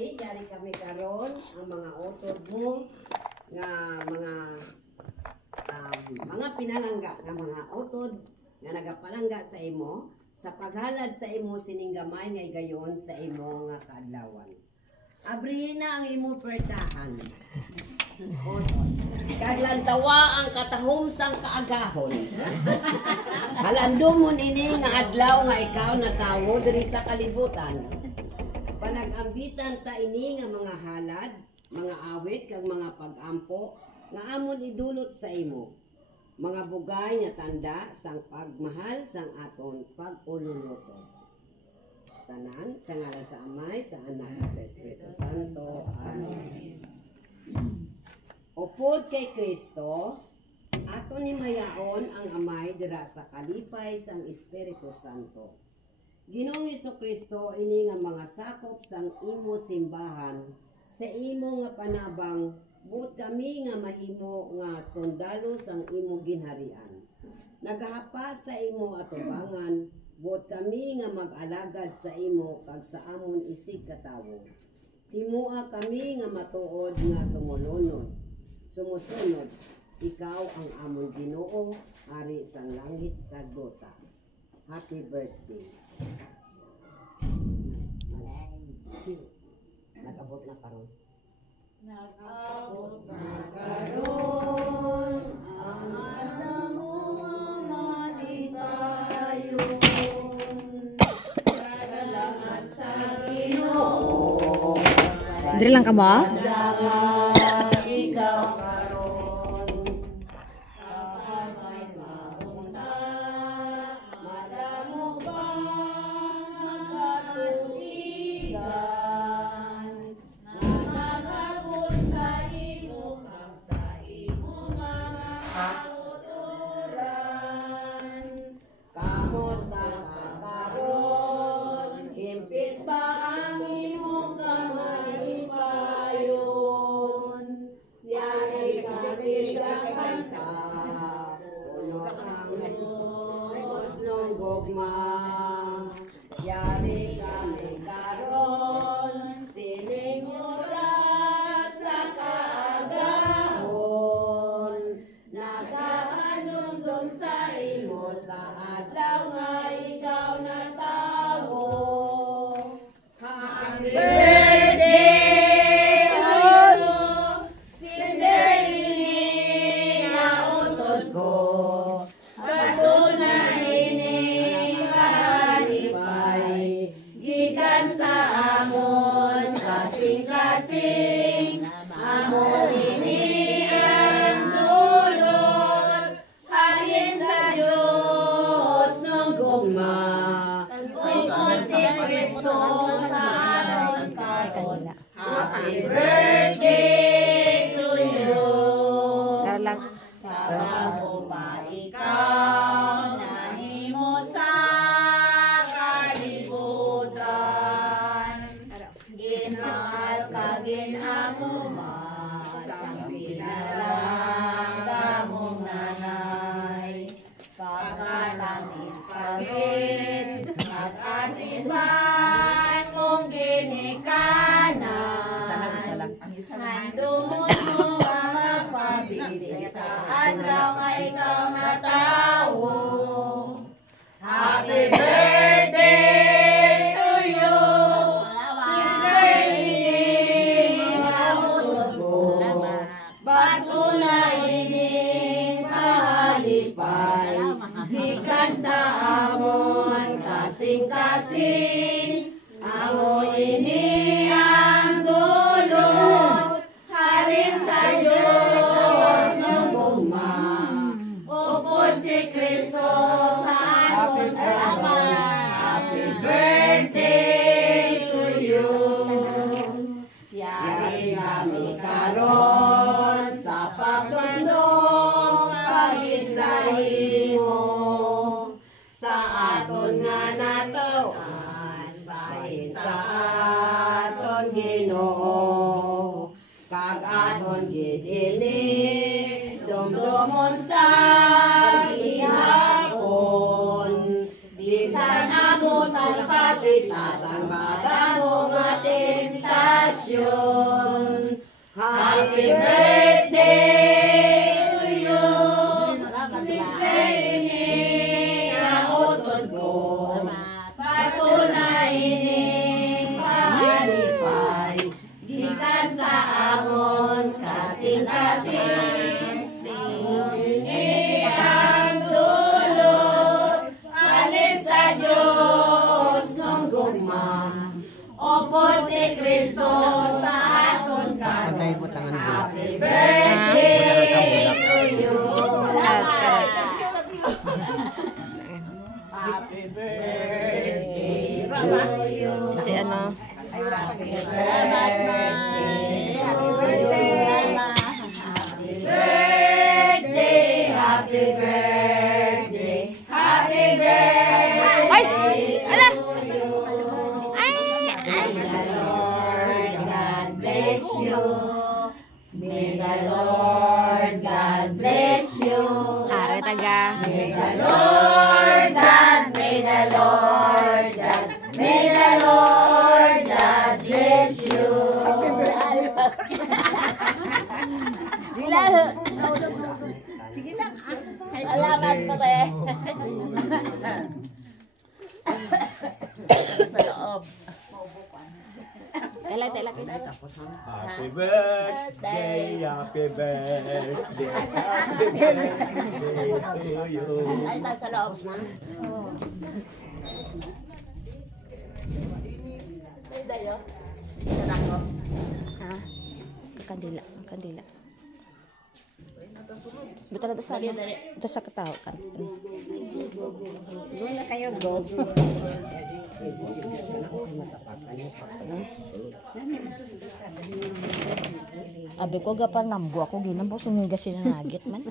Gani, yari kami karon ang mga utod mo nga mga pinalangga nga mga utod nga nagapalangga sa imo sa paghalad sa imo sining gamay nga gayon sa imo nga kaadlawan. Abrihin na ang imo pertahan. Kaglantawa ang katahom sang kaagahon. Halandom mo nini nga adlaw nga ikaw na tawo diri sa kalibutan. Panag-ambitan ta ini nga mga halad, mga awit kag mga pag-ampo nga amon idulot sa imo. Mga bugay nga tanda sang pagmahal sang aton pag-ululuto. Tanan sa ngalan sa Amay, sa Anak, sa Espiritu Santo. Amen. Upod kay Kristo, ato ni mayaon ang Amay dira sa kalipay sang Espiritu Santo. Ginoong Jesucristo ini nga mga sakop sang imo simbahan sa imo nga panabang buot kami nga mahimo nga sundalo sang imo ginharian. Nagahapa sa imo atubangan buot kami nga mag-alagad sa imo kag sa amon isig katawo. Timua kami nga matuod nga sumusunod. Ikaw ang amon Ginoo, ari sang langit kag luta. Happy birthday. Nag-abot na karon. Nag-abot na karon ang adamo malipayon. Salamat sa Ginoo. Diri lang ka ba? Ikaw yari kami karon sining oras sa kaagahon nagaanumdum sa imo sa adlaw nga ikaw na tawo. Happy birthday to Sister Lini nga utod ko. Sa amon kasing-kasing amon ini ang dulot halin sa Diyos nung gugma tungkol si Kristo sa amon karon. Happy birthday to you. Sa bago pa ikaw nahimo sa ginamuma sang pinalangga mong nanay pagkatamis kagit mag-aniban mong ginikanan handumot mo nga magpabilin sa adlaw nga ikaw na tawo. Happy birthday to you, Sister Lini. Batuna selebrasyon. Happy birthday to you. Sister ini nautod ko. Patunayin pahalipay. Gikan sa amon kasing-kasing. Ini ang dulot. Palit sa Diyos nung gugma. Opod si Kristo sa aton kanon. Happy birthday to you. Happy birthday to you. Si ano? Happy birthday. Happy birthday. Happy birthday. Happy birthday. Happy birthday. Ay! Ala! Ay! May the Lord God bless you. May the Lord God bless you. Are taga. May the Lord God, may the Lord God, may the Lord God bless you. Dila. Salamat pa rin. Sa loob. Tela. Happy birthday, happy birthday, happy birthday to you. Ay, nasa loob na. May dayo. Sarang ko. Ha? Kandila. Buta na sa Dali, dali. ito sa katao kan. Doon na kayo, God. Abi ko gapan nambo ako ginambo sinigas sinagit man.